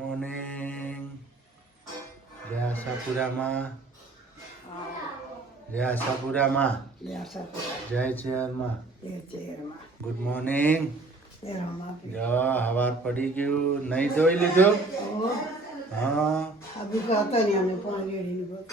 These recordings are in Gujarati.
મોર્નિંગ. જય આશાપુરામાં, જય આશાપુરામાં, જય ચેરમાં. Good morning. જો હવાર પડી ગયું, નહીં ધોઈ લીધું? હા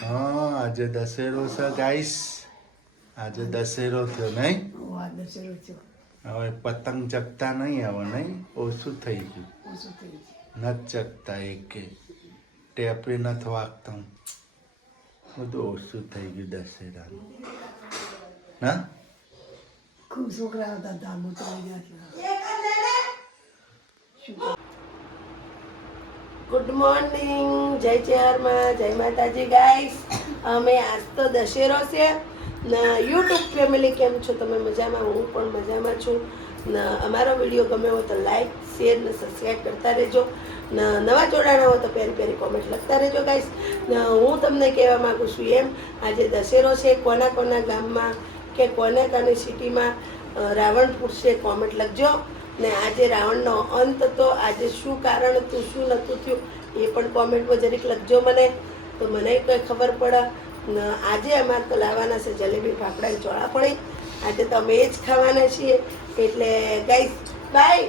હા, આજે દશેરો છે ગાઈસ. આજે દશેરો થયો નહીં? હવે પતંગ ચગતા નહીં, હવે નહીં, ઓછું થઈ ગયું. નથી ચગતા એકે, ટેપે નથી વાગતા, બધું ઓછું થઈ ગયું દશેરાનું. હા, ખૂબ છોકરા હતા ધામો તો ગુડ મોર્નિંગ, જય ચેરમાં, જય માતાજી ગાઈસ. અમે આજ તો દશેરો છે ને યુટ્યુબ ફેમિલી કેમ છો તમે? મજામાં? હું પણ મજામાં છું ને અમારો વિડીયો ગમે હોય તો લાઈક શેર ને સબસ્ક્રાઈબ કરતા રહેજો ને નવા જોડાણા હોય તો પહેરી પહેરી કોમેન્ટ લખતા રહેજો ગાઈસ. ને હું તમને કહેવા માગું છું એમ, આજે દશેરો છે, કોના કોના ગામમાં કે કોને કોની સિટીમાં રાવણ પૂરશે કોમેન્ટ લખજો. ને આજે રાવણનો અંત તો આજે શું કારણ હતું, શું નહોતું થયું એ પણ કોમેન્ટમાં જરીક લખજો મને, તો મને કંઈ ખબર પડે. ને આજે અમારે તો લાવવાના છે જલેબી, ફાફડા, ચોળાફળી. આજે તો અમે એ જ ખાવાના છીએ. એટલે ગાઈસ બાય.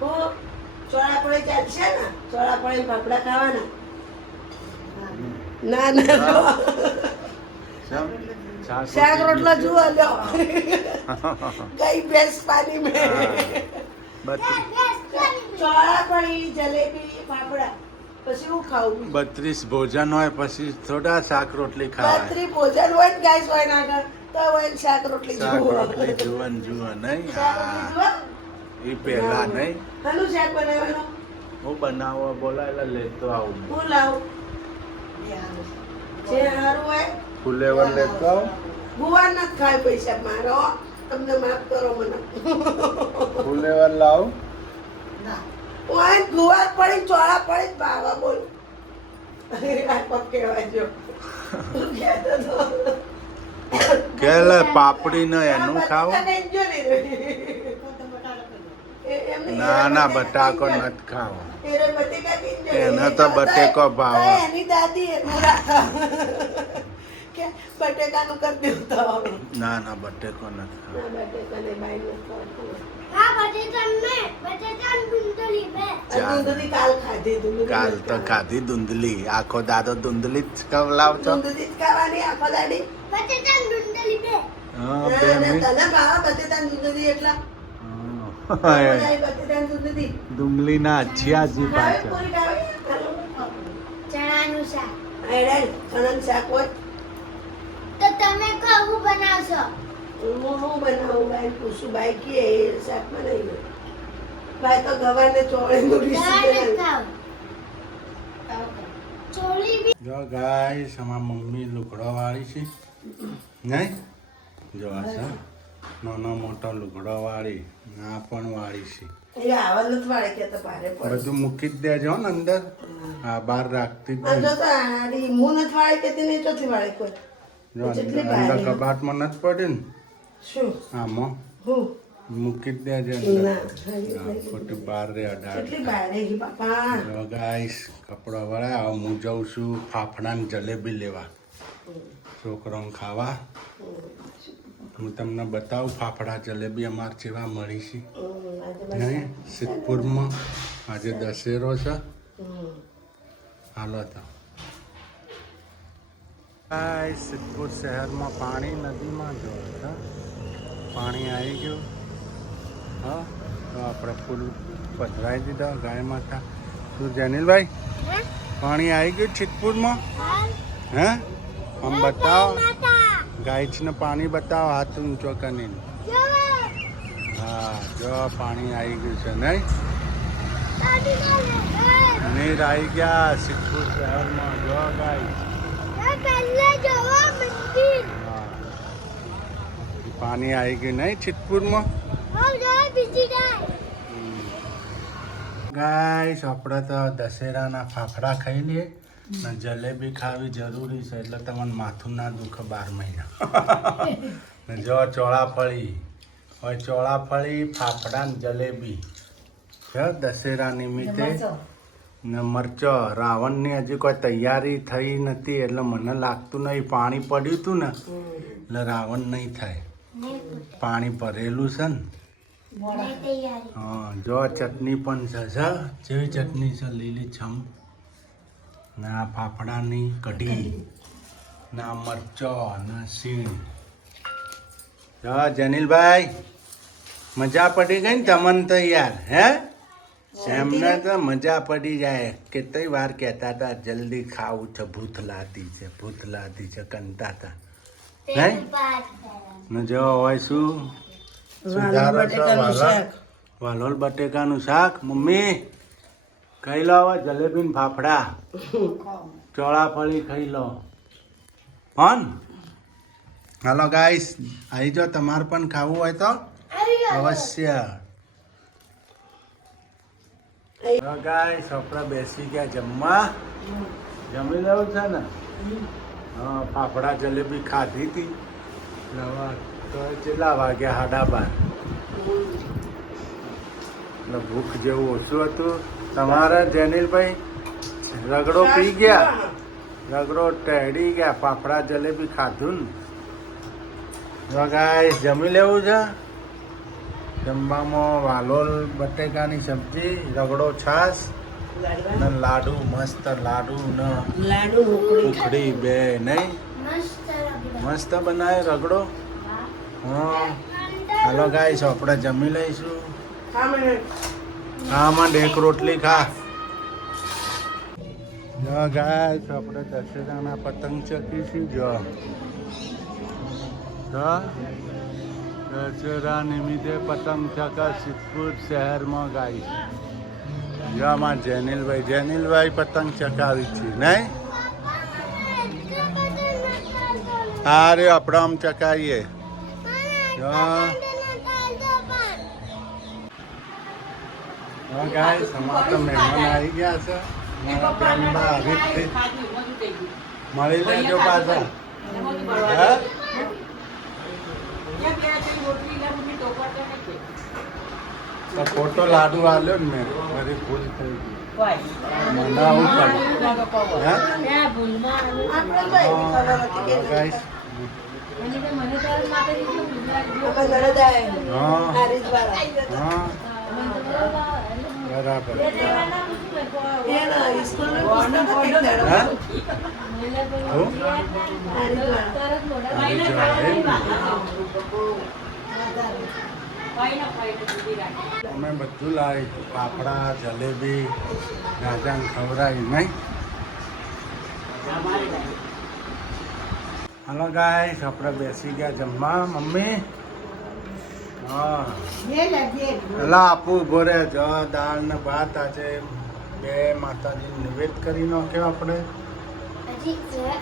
હું ચોળાફળી ચાલશે ને? ચોળાફળી ફાફડા ખાવાના? ના ના, શાક રોટલા જુઓ લો. ગઈ ભેંસ પાણી મેં. ચોળાફળી, જલેબી, ફાફડા, પછી હું ખાવું? 32 ભોજન હોય પછી થોડા શાક રોટલી ખાવાય. 32 ભોજન હોય ને ગાઈસ, હોય ના આગળ તો હોય ને શાક રોટલી શાક જુઓ. રોટલી જુઓ નહીં? શાક રોટલી જુઓ. એ પહેલા નહીં. શાનું શાક બનાવવાનું? હું બનાવવા બોલાયેલા લેતો આવું. હું લાવું જે સારું હોય. ફુલેવર લેતો આવું. ગુવાર નથી ખાય પૈસા મારો, તમને માફ કરો મને. ફુલેવર લાવું. ઓય ગુવાર પડી, ચોળા પડી, બાવા બોલ. આ પગ કહેવાય જો. કે લે પાપડી ને એનું ખાવું. ના ના, બટાકો નથી ખાવો. એને તો બટેકો ભાવે. એની દાદી એનું રાખા કે બટેકાનું કરી દેવું તો. ના ના, બટેકો નથી ખાવો. બટેકાને બાઈ નથી ખાવું. કાલ તો ખાધી ધૂંધલી, આખો દાદો ધૂંધલી જ ખવડાવતો. હા, બે મિનિટ. ડુંગળી ના અછિયા જી પાછા. ચણાનું શાક. ચણાનું શાક હોય તો તમે કહું બનાવશો? હું બનાવું ભાઈ, પૂછું ભાઈ કે એ શાક બનાવી. ભાઈ તો ગવારને ચોળીનું જો ગાઈસ, અમાર મમ્મી લુગડો વાળી છે નહીં? જો આ છે નાનો મોટો લુગડો વાળી, ના પણ વાળી છે. એ આવા નથી વાળે કે તો ભારે પડે. બધું મૂકી જ દેજો ને અંદર. હા, બહાર રાખતી જ આ જો નહીં. તો આડી હું નથી વાળે કે તેને ચોથી વાળે કોઈ. જો જેટલી અંદર ભારે. કબાટમાં નથી પડી ને શું આમાં હું મૂકી જ દેજે ના અંદર. હારી હા, ખોટી બહાર રે અઢાર. કેટલી ભારે હી બાપા. જો ગાઈસ, કપડો વળાય. હવે હું જાઉં છું ફાફડા ને જલેબી લેવા, છોકરાઓને ખાવા. હું તમને બતાવું ફાફડા જલેબી અમારે જેવા મળી છે નહીં સિદ્ધપુરમાં. આજે દશેરો છે. હાલો તો સિદ્ધપુર શહેરમાં પાણી નદીમાં જો પાણી આવી ગયું. હા, તો આપણે ફૂલ પધરાવી દીધા ગાય માતા. શું જેનિલભાઈ, પાણી આવી ગયું સિદ્ધપુરમાં? હે, આમ બતાવો ગાઈડને પાણી બતાવો, હાથ ઊંચો કરીને. હા, જો પાણી આવી ગયું છે નહીં? નીર આવી ગયા સિદ્ધપુર શહેરમાં. જો ગાઈડ, પાણી આવી ગયું નહીં સિદ્ધપુરમાં? ગાઈસ, આપણે તો દશેરાના ફાફડા ખાઈ લઈએ ને જલેબી ખાવી જરૂરી છે, એટલે તમને માથું ના દુખે 12 મહિના. ને જો ચોળાફળી હોય, ચોળાફળી, ફાફડા ને જલેબી છે દશેરા નિમિત્તે ને મરચો રાવણની હજી કોઈ તૈયારી થઈ નથી એટલે મને લાગતું નહીં પાણી પડ્યું હતું ને એટલે રાવણ નહીં થાય પાણી ભરેલું છે ને હા જો ચટણી પણ છે જેવી ચટણી છે લીલી છમ ને આ ફાફડાની કઢી ને આ મરચો ને સીણ જો જનીલભાઈ મજા પડી ગઈ ને તમને તો યાર હે એમને તો મજા પડી જાય કેટલી વાર કહેતા હતા જલ્દી ખાવું છે ભૂખ લાદી છે કંતા હતા હે ને જો હોય શું સુધારો છો વાલોલ બટેકાનું શાક મમ્મી ખાઈ લો હવે જલેબી ને ફાફડા ચોળાફળી ખાઈ લો હોન હાલો ગાઈસ આવી જાઓ તમારે પણ ખાવું હોય તો અવશ્ય ગાઈસ આપણે બેસી ગયા જમવા જમી લેવું છે ને હા ફાફડા જલેબી ખાધી હતી તો કેટલા વાગ્યા 12:30 એટલે ભૂખ જેવું ઓછું હતું તમારા જેનિલભાઈ રગડો પી ગયા રગડો ટેડી ગયા ફાફડા જલેબી ખાધું ને ગાઈસ જમી લેવું છે જમવામાં વાલોલ બટેકાની સબ્જી રગડો છાશ ને લાડુ મસ્ત લાડુ ને ઉખડી બે નહીં મસ્ત બનાવે રગડો હા હાલો ગાઈસ આપણે જમી લઈશું આમાં એક રોટલી ખા જો ગાઈસ આપણે દશેરાના પતંગ ચકીશું જો દશેરા નિમિત્તે પતંગ ચકા સિદ્ધપુર શહેરમાં ગાઈશ જો આમાં જેનિલભાઈ પતંગ ચકાવી છે નહીં અરે આપણે આમ ચકાવીએ ગાઈસ અમારા તો મહેમાન આવી ગયા છે મારા બેનબા હરીફથી મળી લેજો પાછા હે તો ખોટો લાડુ આલ્યો ને મેં મારી ભૂલ થઈ ગઈ મને આવું પડે ગાઈસ બરાબર અમે બધું લાવી પાપડા જલેબી રાજાને ખવડાવી નહીં હાલો ગાઈસ આપણે બેસી ગયા જમવા મમ્મી હા પેલા આપું ઉભો રહે જો દાળ ને ભાત આજે બે માતાજી નિવેદ કરી નાખ્યો આપણે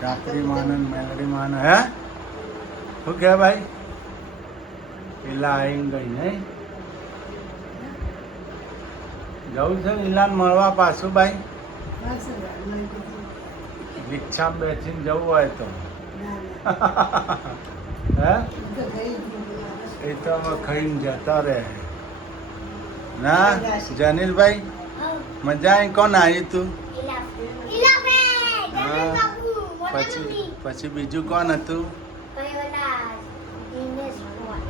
રાત્રિ માન મેલડી માન હે શું કે ભાઈ પેલા આવી ગઈ નહીં જવું છે લીલાન મળવા પાછું ભાઈ રિક્ષા બેસીને જવું હોય તો હે એ તો હવે ખાઈને જતા રહે ના જનીલભાઈ મજા આવી કોણ આવ્યું તું પછી બીજું કોણ હતું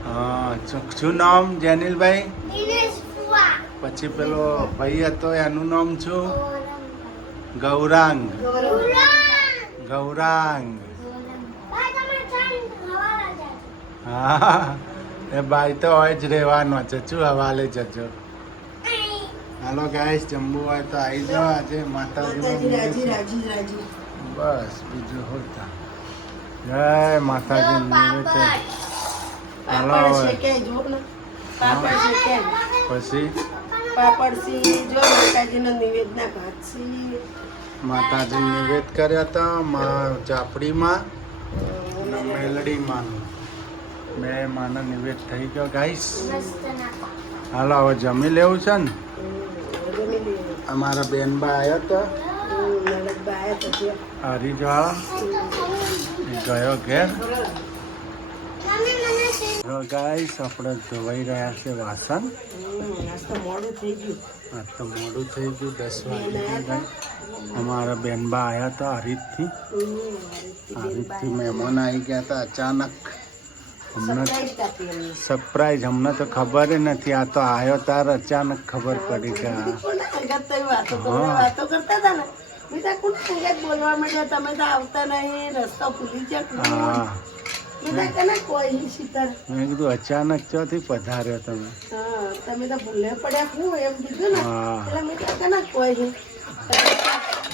હા શું નામ જેનિલભાઈ પછી પેલો ભાઈ હતો એનું નામ શું ગૌરાંગ હા એ ભાઈ તો હોય જ રહેવાનો છે શું હવાલે જજો હાલો ગાઈસ જમવું હોય તો આવી જાઓ આજે માતાજી બસ બીજું હોતા જય માતાજી હાલો પછી માતાજી નિવેદ કર્યા હતા ચાપડીમાં અને મેલડીમાં બે માનો નિવેદ થઈ ગયો ગાઈસ હાલો હવે જમી લેવું છે ને અમારા બેનબા આવ્યા હતા હરીજવાળા ગયો ઘેર ગાઈસ આપણે ધોવાઈ રહ્યા છે વાસણ. આજ તો મોડું થઈ ગયું. આજ તો મોડું થઈ ગયું 10 વાગી ગયા. અમારા બેનબા આવ્યા હતા હરીફથી. હરીફથી મહેમાન આવી ગયા હતા અચાનક. હમણાં સરપ્રાઈઝ અમને તો ખબર નથી. આ તો આવ્યો તાર અચાનક ખબર પડી કે વાતો કરતા હતા ને બીજા કોણ સંગત બોલવા માંડ્યા તમે તો આવતા નહીં રસ્તો ભૂલી જાય. હા બીજા કને કોઈ શીતર મેં કીધું અચાનક ચોથી પધાર્યો તમે. હા તમે તો ભૂલે પડ્યા હું એમ કીધું ને હા એટલે મેં કહ્યું કને કોઈ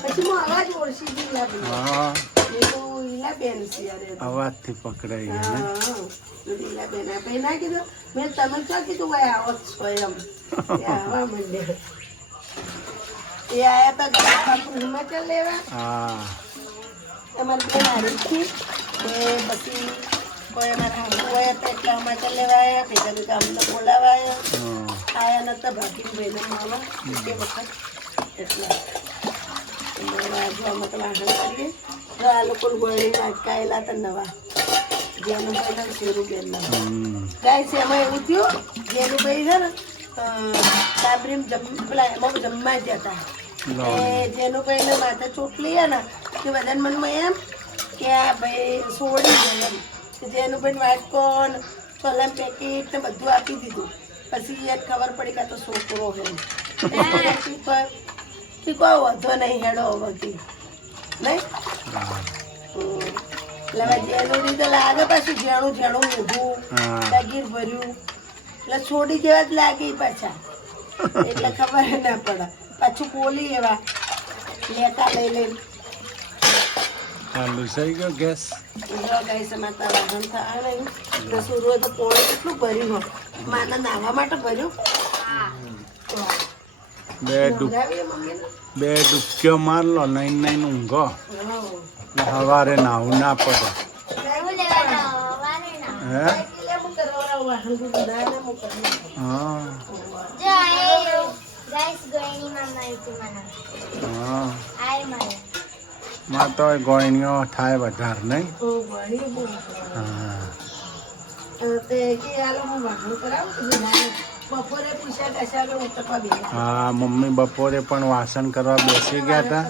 પછી હું અવાજ ઓળખી ગઈ લાગી. હા મેં તો ઈલા બેન છે યાર. અવાજથી પકડાઈ ગયા ને. ઈલા બેન આપે ના કીધું મેં તમે ક્યાં કીધું ભાઈ આવો જ છો એમ આવવા માંડે. એ આયા હતા બાપુ હિમાચલ લેવા. હા અમારી બેન હારીથી પછી કોઈ અમારા હામુ આવ્યા હતા એટલે હિમાચલ લેવા આવ્યા. ભેગા ભેગા અમને બોલાવા આવ્યા. હા. આયા નતા ભાભી ભાઈને મામા બે વખત એટલે જો અમે તો વાહન કરીએ તો આ લોકો ગોળી વાટકાયેલા હતા નવા જેનું ભાઈ શેરુબેનના ગાય છે એમાં એવું થયું જેનું ભાઈ છે ને સાબરીમ પેલા એમાં જમવા જ હતા. જેનું ભાઈને માથે ચોટલી હે ને કે બધાને મનમાં એમ કે આ ભાઈ છોડી જાય એમ કે જેનું ભાઈ વાટકો ને કલમ પેકેટ ને બધું આપી દીધું. પછી એ જ ખબર પડી કે આ તો છોકરો એમ કે કોઈ વધો નહીં હેડો વધી નહીં. એટલે હવે જેનું લીધે લાગે પાછું જેણું જેણું ઊભું તગીર ભર્યું એટલે છોડી જેવા જ લાગે પાછા એટલે ખબર ના પડે. પાછું પોલી એવા લેતા લઈ લઈને લૂસાઈ ગયો ગેસ. ગાય સમાતા વાહન થાય નહીં તો સુરવે તો પોણી કેટલું ભર્યું હોય માના નાહવા માટે ભર્યું. બે ડૂબકીઓ માર લો નહીં ઊંઘો સવારે નાવું ના પડે. હે હા માં તો ગોળણીઓ થાય વધારે નહીં. હા બપોરે પૂછ્યા કશા આગળ ઉતરવા બે હા મમ્મી બપોરે પણ વાસણ કરવા બેસી ગયા હતા.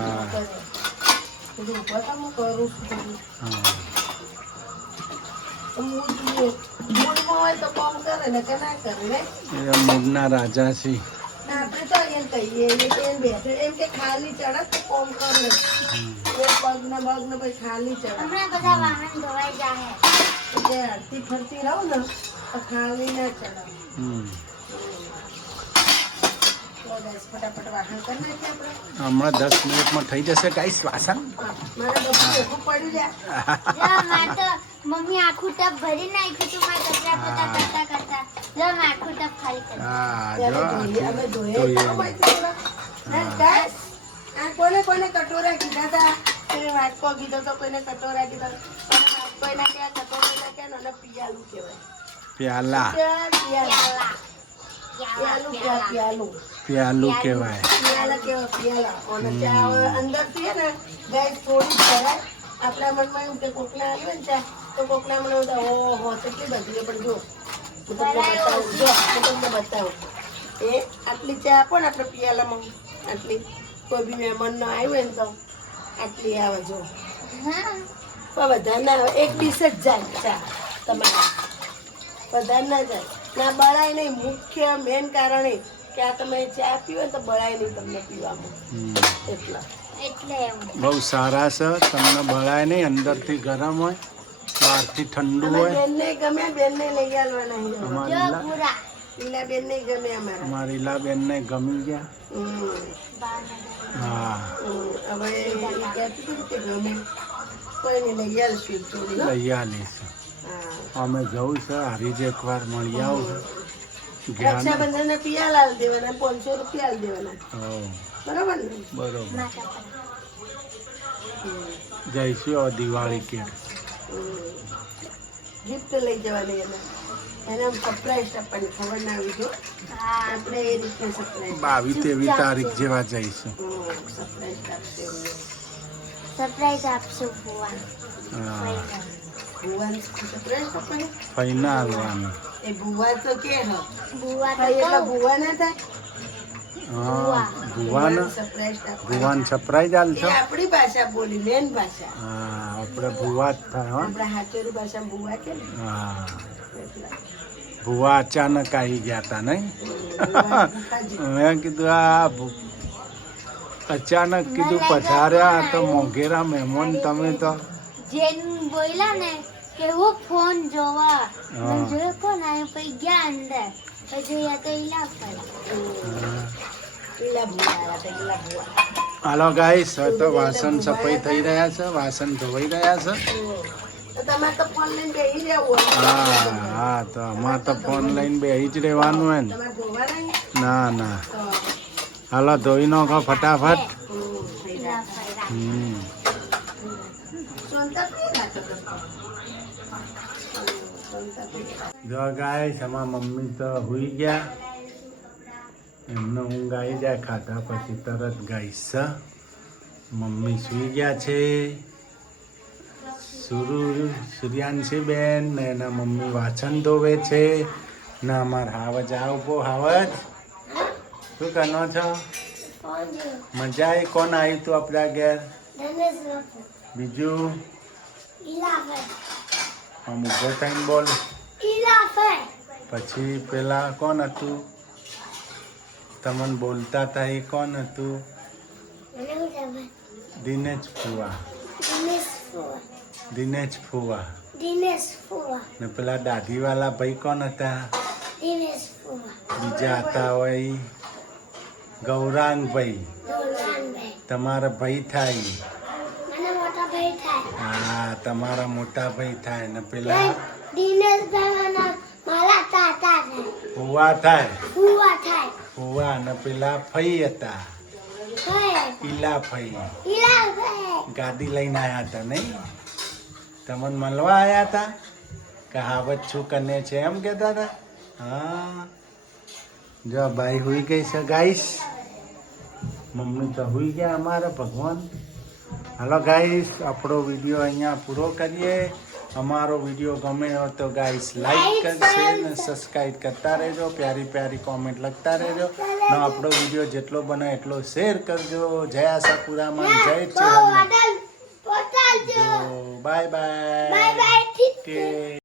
હા એ મૂળના રાજા છે. આપણે તો એમ કહીએ એમ બેઠે એમ કે ખાલી ચડત તો કોમ કરે પગને બગને પછી ખાલી ચડત હરતી ફરતી રહો ને તો ખાલી ના ચડત. ફટાફટ વાહન કરી નાખીએ આપણે. હમણાં 10 મિનિટમાં થઈ જશે ગાઈસ વાસણ. મારે બધું ભેગું પડ્યું જાય. મમ્મી આખું ટપ ભરી નાખ્યું તું મારે કચરા પોતા કરતા કરતા જો મેં આખું ટપ ખાલી કરી હા અમે ધોઈએ કોને કોને કટોરા કીધા હતા કોઈને વાટકો કીધો તો કોઈને કટોરા કીધા વાટકો એના ક્યાં કટોરા ના ક્યાં અને પિયાલું કહેવાય. પ્યાલા પ્યાલું કહેવાય. અંદરથી હે ને ગેસ થોડી ભરાય. આપણા મનમાં એવું કે કોકના આવ્યું ને ચા તો કોકના મને ઓહો કેટલી બધી પણ જો હું તમને બતાવું એ આટલી ચા આપો ને આપણે પિયાલામાં આટલી કોઈ બી મહેમાન ન આવ્યું હોય ને તો આટલી આવે જો પણ વધારે ના આવે. એક ડીશ જ જાય ચા તમારે વધારે ના જાય ના બળાય નહીં. મુખ્ય મેન કારણ એ કે આ તમે ચા પીવો ને તો બળાય નહીં તમને પીવામાં એટલા બહુ સારા છે. તમને બળાય નહીં. અંદરથી ગરમ હોય બહારથી ઠંડુ હોય. બેનને ગમે બેનને લઈ આવવાના ઈલા બેનને ગમે અમારા ઈલાબેનને ગમી ગયા. હા હવે કે ગમે કોઈને લઈ આવશું થોડી લઈ આવીશ. અમે જવું છે હરીજ એકવાર મળી આવું. રક્ષાબંધન ને પિયા લાલ દેવાના 500 રૂપિયા દેવાના. બરોબર ને બરોબર. જઈશું હવે દિવાળી કે ગિફ્ટ લઈ જવાની એને સરપ્રાઈઝ આપવાની ખબર ના આવી જો આપણે એ રીતે સરપ્રાઈઝ 22-23 તારીખ જેવા જઈશું. સરપ્રાઈઝ આપશે સરપ્રાઈઝ આપશું ભુવા. હા ભુવાનું સરપ્રાઈઝ આપવાનું ફઈના હાલવાનું એ ભુવા તો કે હ બુઆ તો ભાઈ એટલે કહું. ભુવા ના થાય હા ભુવાને સરપ્રાઈઝ આપવાનું ભુવાન સરપ્રાઈઝ એ આલશો આપણી ભાષા બોલી મેન ભાષા હા આપણે ભુવા જ થાય હો આપણા હાચોરી ભાષા ભુવા કે ને હા એટલે ભુવા અચાનક આવી ગયા હતા નહીં ભુવા ભૂખાજી. મેં કીધું આ અચાનક કીધું પધાર્યા તો મોંઘેરા મહેમાન તમે તો જેન બોલ્યા ને કે હું ફોન જોવા હા. મને જોયો કોણ આવ્યો પછી ગયા અંદર પછી જોયા તો ઈલા પડ્યા પેલા ભુવા આવ્યા હતા, પેલા ભુવા હાલો ગાઈસ હવે તો વાસણ સફાઈ થઈ રહ્યા છે વાસણ ધોવાઈ રહ્યા છે તો તમારે તો ફોન લઈને બેસી રહેવું હા હા તો આમાં તો ફોન લઈને બેસી જ રહેવાનું હોય ને તમારે ધોવા નહીં ના ના તો હાલો ધોઈ નાખો ફટાફટ થઈ ઈલા જાય પડ્યા. સોનતા પી રાખો તો. સોનતા પી રાખો. જો ગાઈસ આમાં મમ્મી તો હુઈ ગયા એમને ઊંઘ આવી જાય ખાધા પછી તરત ગાઈસ છે મમ્મી સૂઈ ગયા છે સૂર્યાંશી બેન ને એના મમ્મી વાસણ ધોવે છે ને અમાર હાવજ આ ઉભો હાવજ શું કરનો છો ફોન જોયો. મજા આવી કોણ આવ્યું તું આપણા ઘેર ધનેશ બાપુ. બીજું ઈલા પડ્યા. આમ ઊભો થઈને બોલ ઈલા પડ્યા. પછી પેલા કોણ હતું તમને બોલતા હતા એ કોણ હતું મને હું ખબર. દિનેશ ફુવા દિનેશ ફુવા. દિનેશ ફુવા દિનેશ ફુવા. ને પેલા દાઢીવાલા ભાઈ કોણ હતા દિનેશ ફુવા. બીજા હતા હોય ઈ ગૌરાંગભાઈ દોલાનભાઈ. તમારા ભાઈ થાય મને મોટા ભાઈ થાય. હા તમારા મોટા ભાઈ થાય ને પેલા દિનેશભાઈ મને મારા તાતા થાય. ફુવા થાય ફુવા થાય. ફુવા ને પેલા ફઈ હતા ભાઈ. ઈલા ફઈ ઈલા ભાઈ. ગાડી લઈને આવ્યા હતા નહીં તમને મળવા આવ્યા હતા કે હાવત છું કને છે એમ કહેતા હતા હા જો ભાઈ હુઈ ગઈ છે ગાઈસ મમ્મી તો હુઈ ગયા અમારા ભગવાન હાલો ગાઈસ આપણો વિડીયો અહીંયા પૂરો કરીએ અમારો વિડીયો ગમે હોય તો ગાઈસ લાઈક કરશે ને સબસ્ક્રાઈબ કરતા રહેજો પ્યારી પ્યારી કોમેન્ટ લખતા રહેજો ને આપણો વિડીયો જેટલો બને એટલો શેર કરજો જય આશાપુરામાં જય ચેહરમાં વાદળ પોતાલજો. બાય બાય બાય બાય ઠીક છે. કે